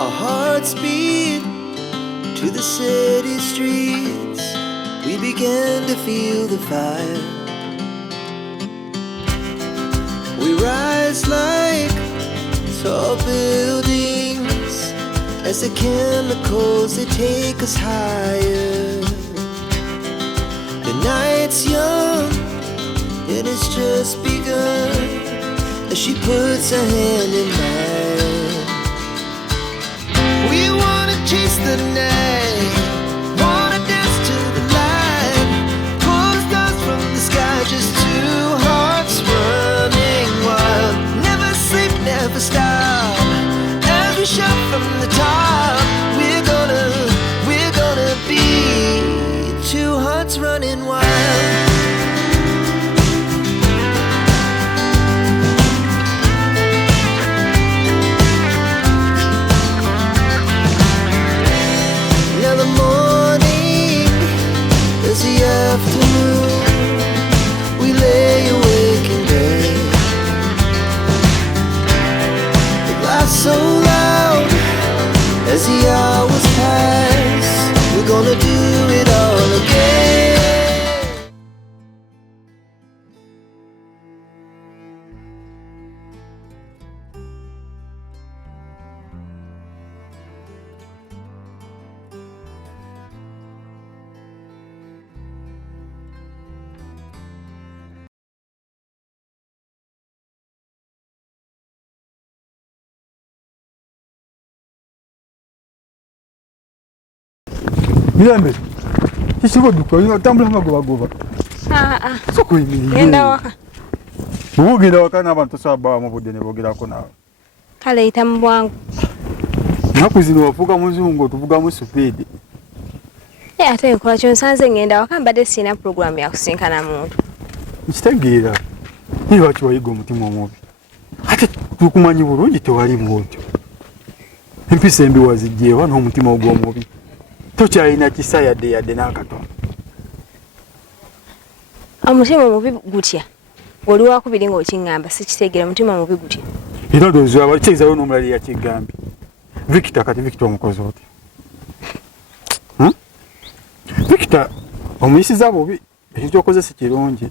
Our hearts beat to the city streets. We began to feel the fire. We rise like tall buildings as the chemicals, they take us higher. The night's young and it's just begun as she puts her hand in mine. We wanna chase the night, wanna dance to the light, pull the stars from the sky, just two hearts running wild. Never sleep, never stop, as we shout from the top. We're gonna be two hearts running wild. Now the morning is the afternoon. We lay awake in bed. The laughs so loud as the hours pass. We're gonna do it all again. Mirembe, kishiko duko, tambula magoba. Soko imiri. Genda waka. Bugenda waka n'abantu saba mubudde ne bogerako nawe. Kale ita mbwangu. Nakuzino wafuka muzungu tuvuga mu speed. Ate kwa kyo nsanze ngenda waka mbadde sina program ya kusinkana muntu. Nkitegeera. Ni waki wayiga omutima omubi. Ate tukumanyi bulungi tewali mwotyo. Empisa embi wazijjeewa n'omutima ogw'omubi. Tokyalina kisa yadde n'akatono. Omutima mubi gutya. Oli wakubiri ng'okiŋŋamba sikitegeera mutima mubi gutya. Era ndowooza abakitegezaayo n'omulala yakigambye. Victor kati Victor omukozi oti. Victor omuyisiza bubi ekintu kyokoze si kirungi.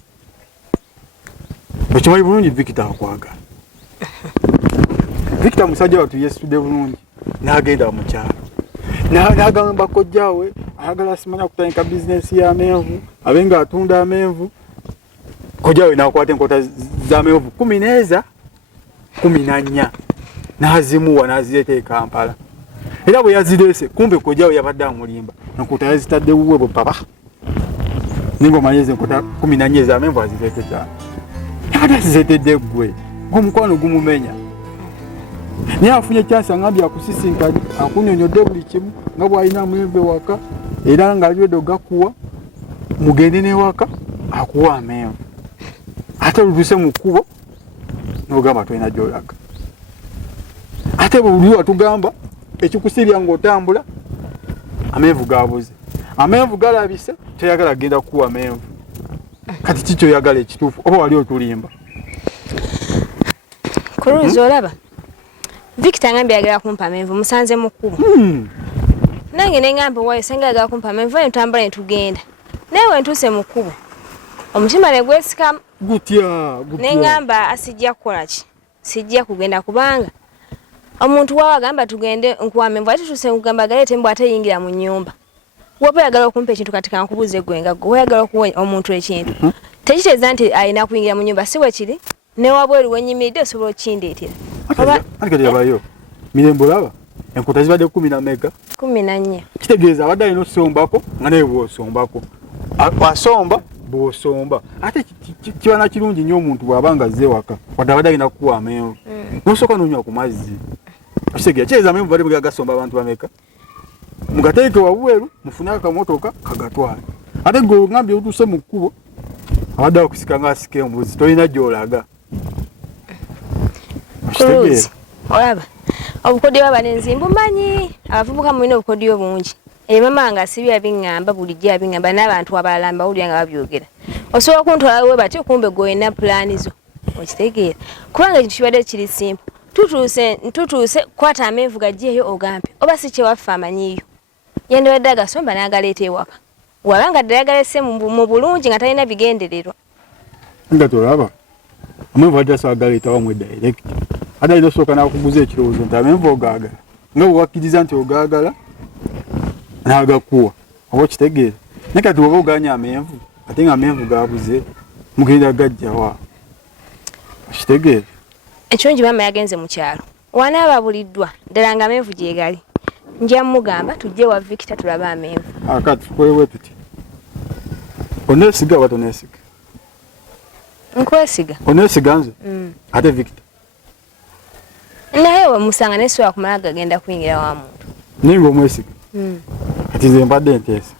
Okimanyi bulungi Victor akwagala. Victor musajja watu yesterday bulungi n'agenda mu kyalo. N'agamba kojjaawe ayagala simanya kutandika bizinesi y'amenvu abenga atunda amenvu. Kojjaawe n'akwata enkota z'amenvu 10 14 n'azimuwa n'azireeta e Kampala. Era bwe yazireese kumbe kojjaawe yabadde amulimba enkota yazitadde wuwe bwe papa. N'engoma enkota 14 ez'amenvu azireete kyalo. Yabadde azireetedde ggwe ng'omukwano gumumenya. Naye afunye chance ngambye akusisinkana akunyonyodde buli kimu nga bw'alina amenvu waka era ng'aliwedde gakuwa mugende ne waka akuwa amenvu. Ate olutuse mu kkubo n'ogamba tolina gy'olaga. Ate buli watugamba ekikusibya ng'otambula amenvu gabuze. Amenvu galabise toyagala genda kukuwa amenvu. Kati kikyoyagala ekituufu oba wali otulimba. Kurunzi olaba? Victor ngambi yagala kumpa amenvu musanze mu kkubo. Nange ne ngambi wayo senga yagala kumpa amenvu ne tutambula ne tugenda. Naye ntuse mu kkubo. Omutima ne gwesikamu. Gutya. Ne ngamba asijja kukola ki? Sijja kugenda kubanga omuntu wawagamba tugende nkuwa amenvu ate tuse nkugamba galeete mbwa ate yingira mu nnyumba. Wopa yagala okumpa ekintu kati kankubuze gwenga gwe yagala okuwa omuntu ekintu. Tekitegeeza nti alina kuyingira mu nnyumba si bwe kiri. Ne wabweru wenyimiridde osobola okindeetera. Ate yabayo mirembo laba enkota zibadde 10 14. Kitegeeza abadde alina osombako nga naye bw'osombako. Asomba bw'osomba. Ate kiba kirungi nnyo omuntu bw'abanga azze waka wadde abadde alina kukuwa amenvu. N'osooka n'onywa ku mazzi. Kitegeeza kyeza amenvu badde bwegasomba abantu bameka. Mugateeke wabweru mufune akamotoka kagatwale. Ate gwe ngambye otuse mu kkubo abadde akusika ng'asika embuzi tolina gy'olaga. Kurunzi olaba obukodyo bw'abalenzi mbumanyi abavubuka mulina obukodyo bungi. Mama nga sibya bingamba bulijja bingamba n'abantu abalala mbawulira nga babyogera. Osobola okuntwala we batyo kumbe gwe na plani zo. Okitegeera. Kubanga ekintu kibadde kiri simple. tutuse kwata amenvu gajeyo ogampe oba si kye waffe amanyiyo yandibadde agasomba n'agaleeta ewaka wabanga ddala galese mu bulungi nga talina bigendererwa nga tolaba amenvu ajasa agaleeta wamwe direct ada ino soka nakuguza ekirowoozo nti amenvu ogaagala nga bwewakkiriza nti ogaagala n'agakuwa oba okitegeera naye kati oba oganya amenvu ate nga amenvu gabuze mugenda gajjawa okitegeera ekirungi maama yagenze mu kyalo wanaaba buliddwa ddala nga amenvu gyegali nja mugamba tujje wa Victor tulabe amenvu akati tukolewe tuti oneesiga oba toneesiga nkwesiga oneesiga nze ate Victor naye wemusanga nesobola kumala gagenda kuyingira wa muntu ninga omwesiga kati nze mbadde nteesa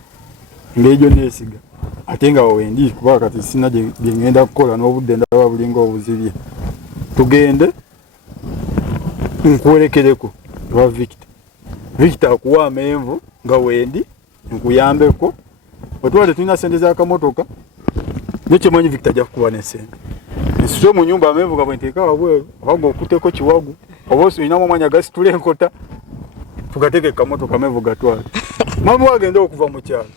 ng'egyo neesiga ate nga wendi kuba kati sina gye ngenda kukola n'obudde ndaba bulinga obuzibye tugende nkwerekereko wa Victor akuwa amenvu nga wendi nkuyambeko otwale tulina sente z'akamotoka nekyemanyi Victor ajja kukuba n'essente nsitule mu nyumba amenvu nga bwenteeka wabweru oba ng'okutteko kiwagu oba olinamu omwanya gasitula enkota tugateke kamotoka amenvu gatwale mama wagenda okuva mu kyalo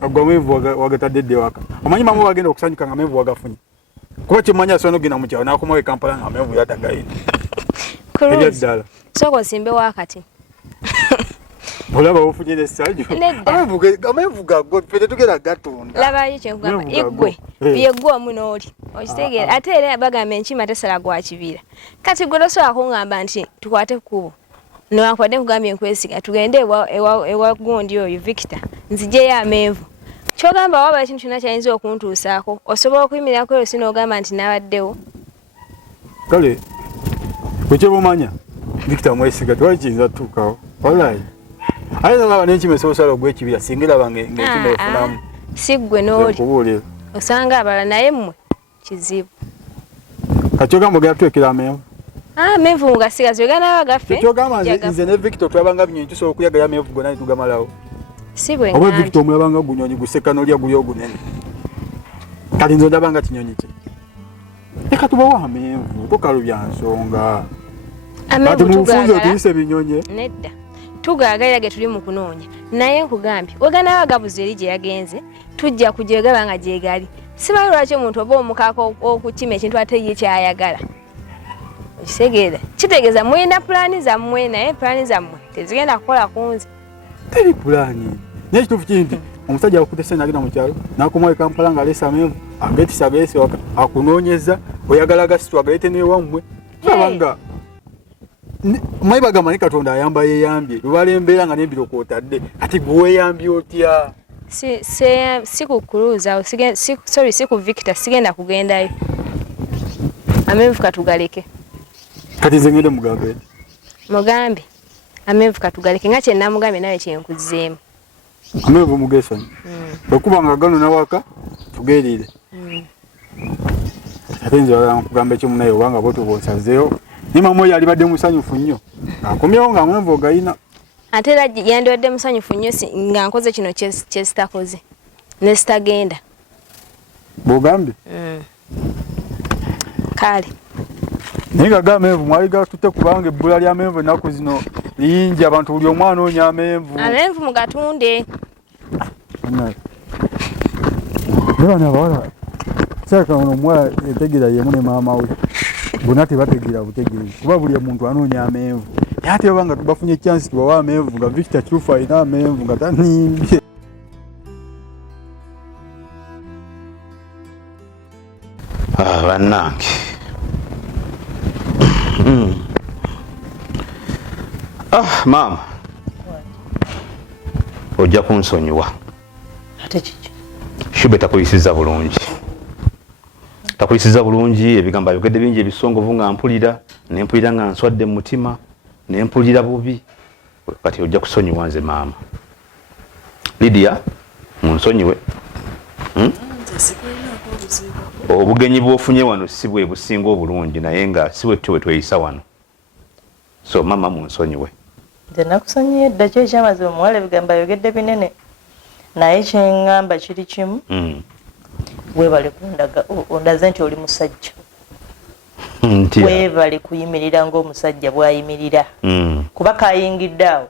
agwa amenvu wagatadde dde waka omanyi mama wagenda okusanyuka nga amenvu wagafunye kuba kyemanya asobola n'ogenda mu kyalo n'akomawo e Kampala nga amenvu yatagayina ebyaddala sooka osimbe wakati olaba ofunye n'essanyu amenvu gago ffe tetugenda gatunda labayo kyenkugamba igwe byegwe omu n'oli okitegeera ate era bagamba enkima tesala gwa kibira kati gwe tosobola kuŋŋamba nti tukwate kkubo nowakwadde nkugambye nkwesiga tugende ewa gundi oyo Victor nzijeyo amenvu kyogamba waba ekintu kyonna kyayinza okuntuusaako osobola okuyimirako eyo sinogamba nti nabaddewo kale bwekyebumanya Victor mwesiga tewali kiyinza tutuukawo olayi ate nolaba n'enkima esobosala ogw'ekibira singa eraba ng'enkima efunamu si ggwe n'oli osanga abala naye mmwe kizibu kati kyogamba ogenda tutekera amenvu amenvu mugasiga zogana bagaffe kyogamba nze ne Victor tulabanga binyonyi tusobola okuyagala amenvu gonna netugamalawo si bwe oba Victor omulabanga gunyonyi guseka n'olya guli ogunene kati nze ndabanga kinyonyi kye leka tubawo amenvu tokalubya nsonga kati mu bufunze otuyise binyonyi nedda tugaagalira ge tuli mu kunoonya naye nkugambye wegana bagabuza eri gye yagenze tujja kujegaba nga gyegali simanyi lwaki omuntu oba omukaako okukima ekintu ate ye kyayagala okitegeera kitegeeza mulina pulaani zammwe naye pulaani zammwe tezigenda kukola ku nze teri pulaani naye ekituufu kiri nti omusajja akutte sente agenda mu kyalo n'akomawo e Kampala ng'aleese amenvu ageetisa ageese waka akunoonyeza oyagala gasitu agaleete n'ewammwe abanga mayi bagamba ne Katonda ayamba yeeyambye lubala embeera nga n'embiro kwotadde ati gwe weeyambye otya si kukuluuza si ku Victor sigenda kugendayo amenvu katugaleke kati nze ngende mugambe mugambe amenvu katugaleke nga kyenamugambye nawe kyenkuzzeemu amenvu mugeesonyi okuba nga gano nawaka tugeerire ate nze nkugamba ekyomunaye obanga botubonsazeewo ne mama oyo alibadde musanyufu nnyo akomyewo nga amenvu ogayina ate era yandibadde musanyufu nnyo nga nkoze kino kyesitakoze nesitagenda bwogambye kale naye nga gamenvu mwali gatutte kubanga ebbula lya menvu ennaku zino lingi abantu buli omu anoonya amenvu mugatunde ebana abawala kyaka ono omuwala yategeera yemu ne maama we bonna tebategeera butegeezi kuba buli muntu anoonya amenvu naye ate oba nga tubafunye chansi tubawa amenvu nga Victor kirufu alina amenvu nga tanimbye bannange maama ojja kunsonyiwa ate kiki shube takuyisiza bulungi ebigambo ayogedde bingi ebisongovu nga mpulira nempulira nga nswadde mu mutima nempulira bubi kati ojja kusonyiwa nze maama Lydia munsonyiwe obugenyi bwofunye wano si bwe businga obulungi naye nga si bwe bwe tweyisa wano so maama munsonyiwe nze nakusonyiye dda kyo ekyamaze omuwala ebigambo ayogedde binene naye kyeŋŋamba kiri kimu weebale kundaga ondaze nti oli musajja Weebale kuyimirira ng'omusajja bw'ayimirira. Kuba kaayingidde awo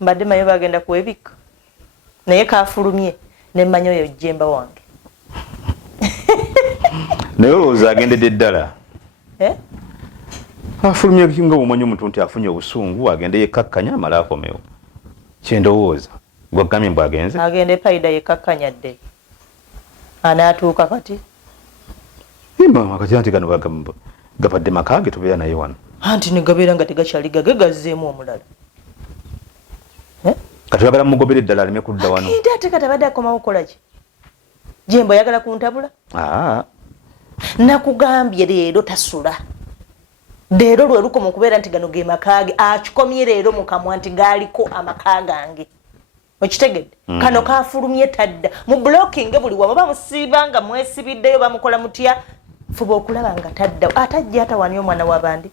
mbadde mayo bagenda kwebika naye kaafulumye ne mmanyi oyo Jemba wange. Naye olowooza agendedde ddala? Afulumye nga bw'omanyi omuntu nti afunye obusungu agende yekkakkanya amala akomewo. Kyendowooza gwagambye mbw agenze? Agende payida yekkakkanya dde. Anaatuuka kati? Mama kati anti gano gabadde maka ge tubeera naye wano. Anti ne gabeera nga tegakyali gage gazzeemu omulala. Kati oyagala mugobere eddala aleme kudda wano. Ate kati abadde akomawo kukola ki? Jemba oyagala kuntabula? Nakugambye leero tasula. Leero lwe lukoma okubeera nti gano ge maka ge. Akikomye leero mu kamwa nti gaaliko amaka gange. Okitegedde? Kano kaafulumye tadda. Mu blocking buli wamu bamusiiba nga mwesibiddeyo bamukola mutya. Fuba okulaba nga tadda. Atajja atawanya omwana w'abandi.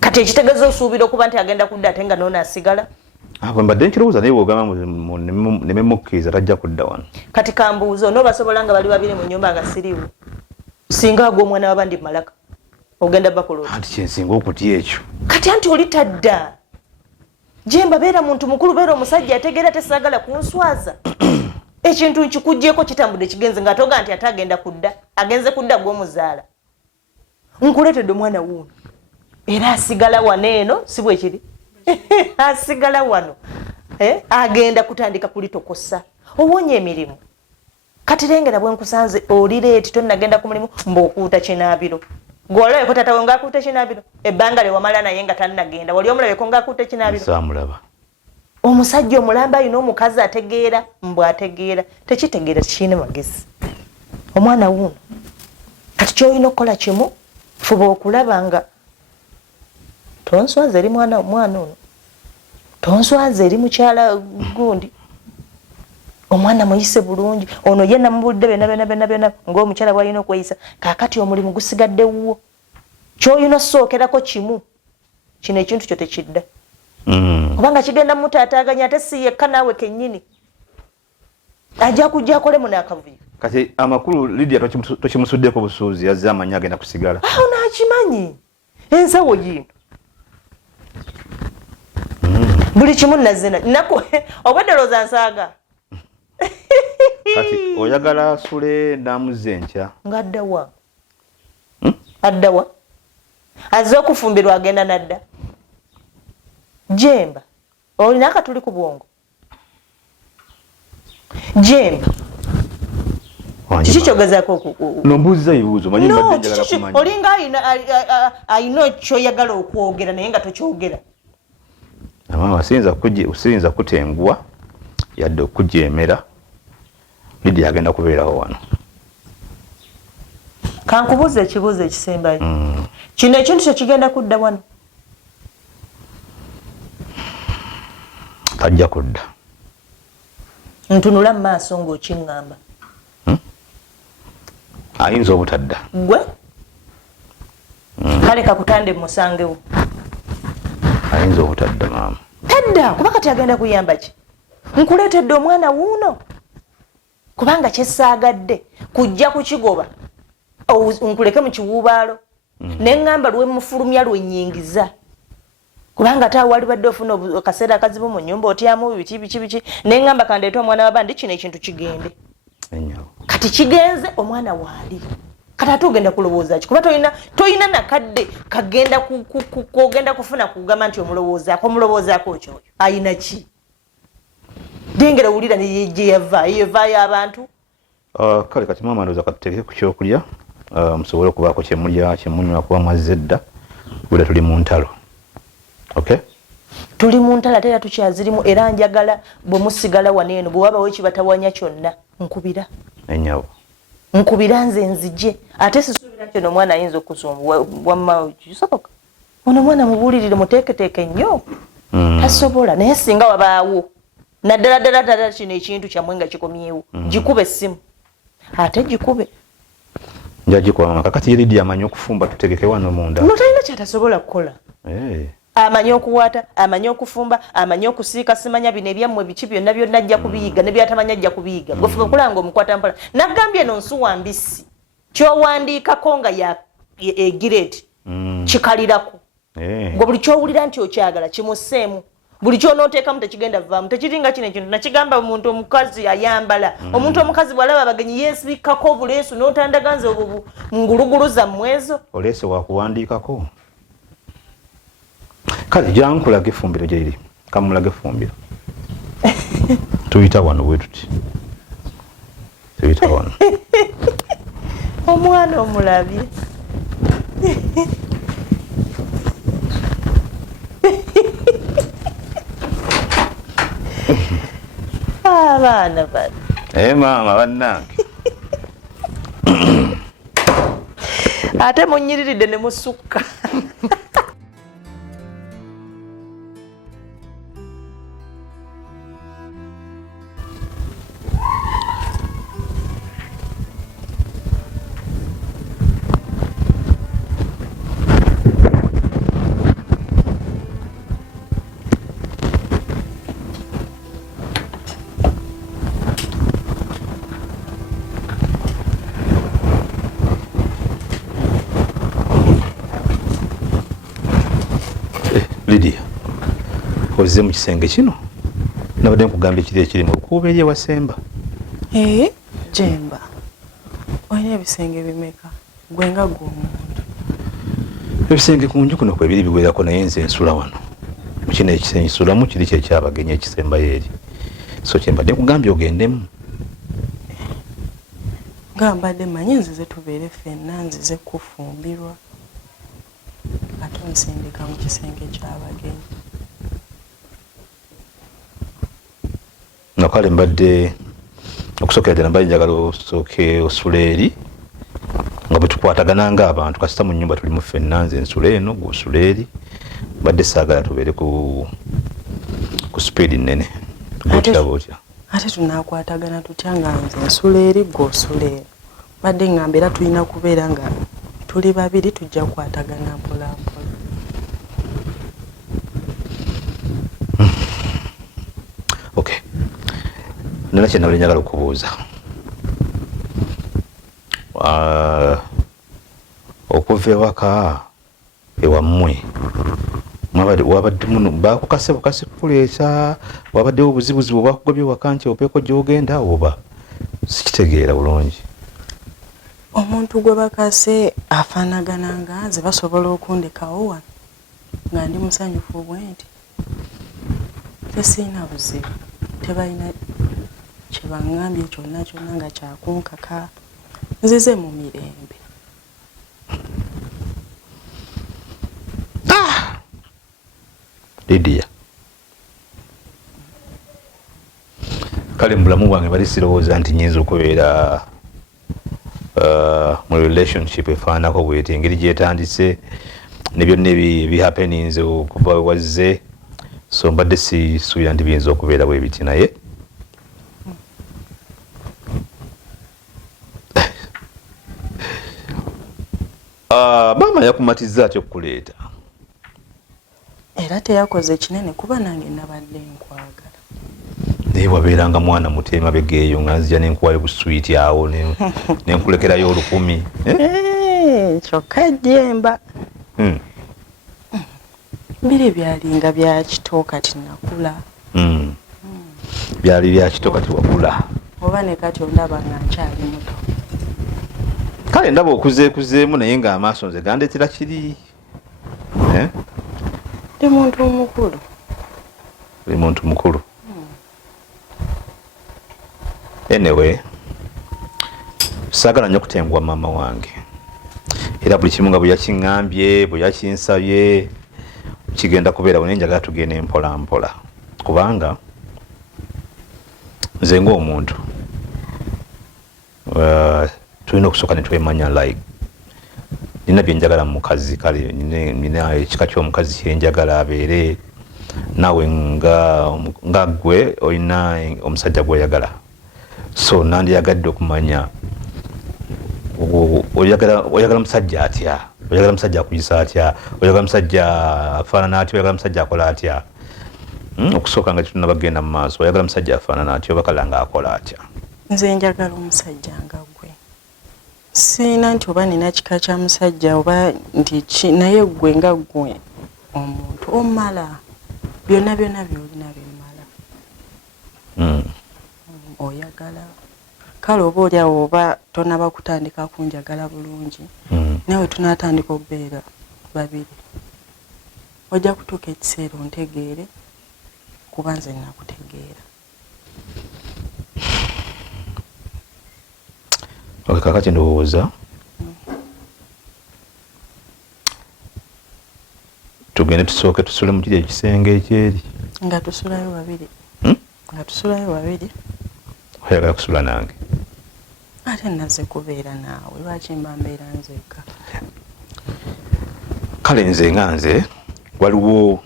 Kati ekitegeeza osuubira okuba nti agenda kudda ate nga noona asigala. Bwe mbadde nkirowooza naye bw'ogamba ne memukkiriza tajja kudda wano. Kati kambuuza onoobasobola nga bali babiri mu nnyumba nga siriiwo. Singa ag'omwana w'abandi malaka. Ogenda bakola. Anti kyensinga okutya ekyo. Kati anti oli tadda. Jemba beera muntu mukulu beera omusajja ategeera tesaagala kunswaza. Ekintu nkikugyeko kitambudde kigenze nga toga nti ate agenda kudda. Agenze kudda gw'omuzaala. Nkuleetedde omwana wuuno. Era asigala wano eno si bwe kiri. Asigala wano. Agenda kutandika kulitokosa. Owonye emirimu. Kati lengera bwe nkusanze oli leeti tonnagenda ku mulimu mb'okuuta kinaabiro. Gw'olabeko tata we ng'akuuta kinaabiro. Ebbanga lye wamala naye nga tannagenda. Wali omulabeko ng'akuuta kinaabiro. Saamulaba. Omusajja omulamba alina omukazi ategeera mbw ategeera. Tekitegeera kiine magezi. Omwana wuuno. Kati ky'olina okukola kimu fuba okulaba nga tonswaza eri mwana ono. Tonswaza eri mukyala gundi. Omwana muyise bulungi. Ono ye namubulidde byonna ng'omukyala bw'alina okweyisa. Kaakati omulimu gusigadde wuwo. Ky'olina osookerako kimu. Kino ekintu kyo tekidda. Kubanga kigenda mutaataaganya ate si yekka naawe kennyini. Ajja kujja akolemu n'akavuyo. Kati amakulu Lydia tokimusuddeko busuuzi yazze amanyi agenda kusigala. Awo naakimanyi. Ensawo yino. Buli kimu nazena. Nako obadde looza nsaaga. Kati oyagala asule ndamuzze enkya. Ng'addawa. Addawa. Azze okufumbirwa agenda nadda. Jemba. Olina akatuli ku bwongo. Jemba. Kiki kyogezaako nombuuziza ebibuuzo manyi mbadde njagala kumanya. Olinga ayina kyoyagala okwogera naye nga tokyogera. Amama usinza kutenguwa yadde okujeemera Lydia agenda kubeerawo wano. Kankubuuza ekibuuzo ekisembayo. Kino ekintu kyekigenda kudda wano. Tajja kudda. Ntunula mu maaso ng'okiŋŋamba. Ayinza obutadda. Gwe? Kale kakutande musangewo. Ayinza obutadda maama. Tadda kuba kati agenda kuyamba ki? Nkuleetedde omwana wuuno. Kubanga kyesaagadde kujja kukigoba. Nkuleke mu kiwuubaalo. Ne ŋŋamba lwe mufulumya lwennyingiza. Kubanga ate wali badde ofuna akaseera akazibu mu nnyumba otyamu biki. Ne ŋŋamba kandeeta omwana w'abandi kino ekintu kigende. Kati kigenze omwana waali. Kati ate ogenda kulowooza ki? Kuba toyina nakadde kagenda kogenda kufuna kugamba nti omulowoozaako ekyoyo. Ayina ki? Dengera wulira gye yavaayo abantu. Kale kati maama ndowooza katuteeke ku kyokulya musobole okubaako kyemulya kyemunywa kuba mwazze edda wera tuli mu ntalo. Okay? Tuli mu ntalo ate era tukyazirimu era njagala bwe musigala wano eno bwe wabawo ekibatawanya kyonna nkubira. Ennyabo. Nkubira nze nzije ate sisuubira kyono omwana ayinza okusumba wamma kisoboka. Ono omwana mubuulirire muteeketeeke nnyo. Tasobola naye singa wabaawo naddala kino ekintu kyammwe nga kikomyewo gikube essimu ate gikube. Njagikuba mama kakati Lydia amanyi okufumba tutegeke wano munda. Notalina kyatasobola kukola. Amanyi okuwaata, amanyi okufumba, amanyi okusiika simanya bino ebyammwe biki byonna ajja kubiyiga ne byatamanya ajja kubiyiga. Gwe fuba kulanga omukwata mpola. Nagambye eno nsuwa mbisi. Ky'owandiikako nga grade kikalirako gwe buli kyowulira nti okyagala kimuseemu buli kyonooteekamu tekigenda vaamu tekiringa kino ekintu nakigamba omuntu omukazi ayambala omuntu omukazi bw'alaba abagenyi yeesibikkako obuleesu n'otandaganza ngulugulu zammwe ezo oleese wakuwandiikako kale jankulaga efumbiro gyeri kamulaga efumbiro tuyita wano bwe tuti tuyita wano omwana omulabye abaana bano maama bannange ate munyiriridde ne musukka Lydia ozize mu kisenge kino nabadde nkugamba ekiri ekiri mu lukuubo eri ewasemba Jemba olina ebisenge bimeka gwe nga gw'omuntu ebisenge ku nju kuno kwebiri biwerako naye nze nsula wano kino ekisenge nsulamu kiri kyekyabagenyi ekisembayo eri so kyembadde nkugambye ogendemu nga mbadde manye nzize tubeere ffenna nzize kufumbirwa ate onsindika mu kisenge ky'abagenyi nakale mbadde okusookera ddala mbadde njagala osooke osula eri nga bwe tukwatagana ng'abantu kasita mu nnyumba tulimu ffenna nze nsula eno gw'osula eri mbadde saagala tubeere ku sipiidi nnene gotya botya ate tunaakwatagana tutya nga nze nsula eri gw'osula eri mbadde ngamba era tulina kubeera nga tuli babiri tujja kukwatagana mpola mpola okay nina kye nabale njagala okubuuza okuva ewaka ewammwe wabadde muno bakukase bukase kuleeta wabaddewo obuzibuzibu bwakugobye waka nti opeeko gy'ogenda oba sikitegeera bulungi omuntu gwe bakase afaanagana nga nze basobola okundekawo wano nga ndi musanyufu bwe nti tesiina buzibu tebalina kye baŋŋambye kyonna kyonna nga kyakunkaka nzize mu mirembe Lydia kale mu bulamu bwange bali sirowooza nti nyinza okubeera mu relationship efaanako bweti engeri gyetandise ne byonna ebihappenings okuva wazze so mbadde sisuubira nti biyinza okubeera bwe biti naye maama yakumatizza atya okukuleeta era teyakoze kinene kuba nange nabadde nkwagala naye wabeeranga mwana muto emabega eyo nga nzija nenkuwayo buswiti awo nenkulekerayo 10 kyokka Jemba biri byalinga bya kito kati nakula byali bya kito kati wakula oba ne kati ondaba nga nkyali muto kale ndaba okuzeekuzeemu naye ng'amaaso nze gandetera kiri ndi muntu mukulu oli muntu mukulu anyway saagala nnyo kutengwa maama wange era buli kimu nga bwe yakiŋŋambye bwe yakinsabye kigenda kubeera bwe naye njagala tugende mpola mpola kubanga nze ng'omuntu tulina okusooka ne twemanya like nina bye njagala mu mukazi kale nina ekika ky'omukazi kyenjagala abeere naawe nga ggwe olina omusajja gw'oyagala so nandiyagadde okumanya oyagala musajja atya oyagala musajja akuyisa atya oyagala musajja afaanana atya oyagala musajja akola atya okusooka nga tetunabagenda mu maaso oyagala musajja afaanana atya oba kala nga akola atya nze njagala omusajja nga gwe Siina nti oba nina kika kya musajja oba nti naye gwe nga gwe omuntu omala byonna byonna byolina bimmala. Oyagala kale oba oliawo oba tonaba kutandika kunjagala bulungi nawe tunatandika okubeera babiri ojja kutuuka ekiseera ontegeere kuba nze nakutegeera. Kakati ndowooza tugende tusooke tusule mu kiri ekisenge ekyeri nga tusulayo babiri. Nga tusulayo babiri. Oyagala kusula nange? Ate naze kubeera naawe lwaki mba mbeera nzekka? Kale nze nga nze waliwo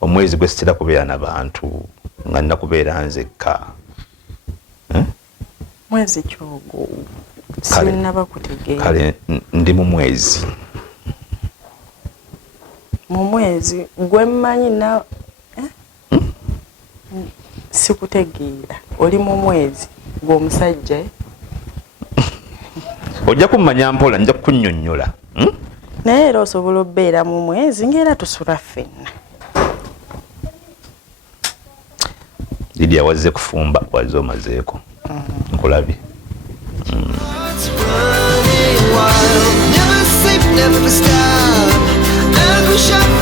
omwezi gwe sitera kubeera n'abantu nga nina kubeera nzekka. Mwezi kyogo sinaba kutegeera. Kale ndi mu mwezi. Mu mwezi gwe mmanyi na sikutegeera oli mu mwezi gw'omusajja ojja kummanya mpola nja kukunnyonnyola. naye era osobola obbeera mu mwezi ng'era tusula ffenna. Lidia wazze kufumba wazze omazeeko nkulabye. Hearts running wild, never sleep, never stop. Every shot